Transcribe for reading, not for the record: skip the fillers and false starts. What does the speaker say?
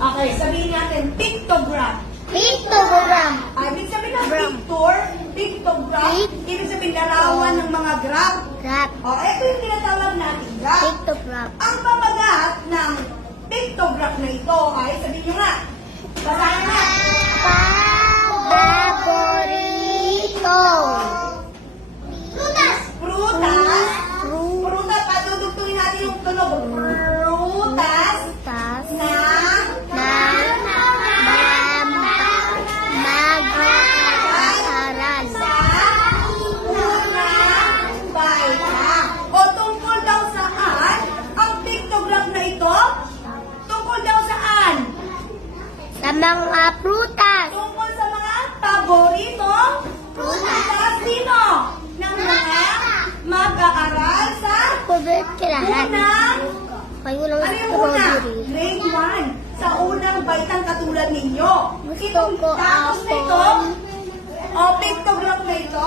Okay, sabihin natin, pictogram. Pictogram. Ibig sabihin ng picture, pictogram, ibig sabihin larawan ng mga graph. Graph. O, ito yung tinatawag natin graph. Pictogram. Ang pamagat ng pictograph na ito ay, sabihin nyo nga, basahin na. Paborito. Prutas. Prutas, padudugtungin natin yung tunog. Prutas Tas. na Mag-aaral. sa unang baita. O tungkol daw saan ang pictograph na ito? Tungkol daw saan? Sa mga prutas. Tungkol sa mga paborito prutas sino? Ng mga mag-aaral sa Favorite kirahan. unang, Kayo lang ano yung una? strawberry. Grade 1. Sa unang baitang katulad ninyo. Gusto Itong ko datos na ito, apple. o pictograph na ito,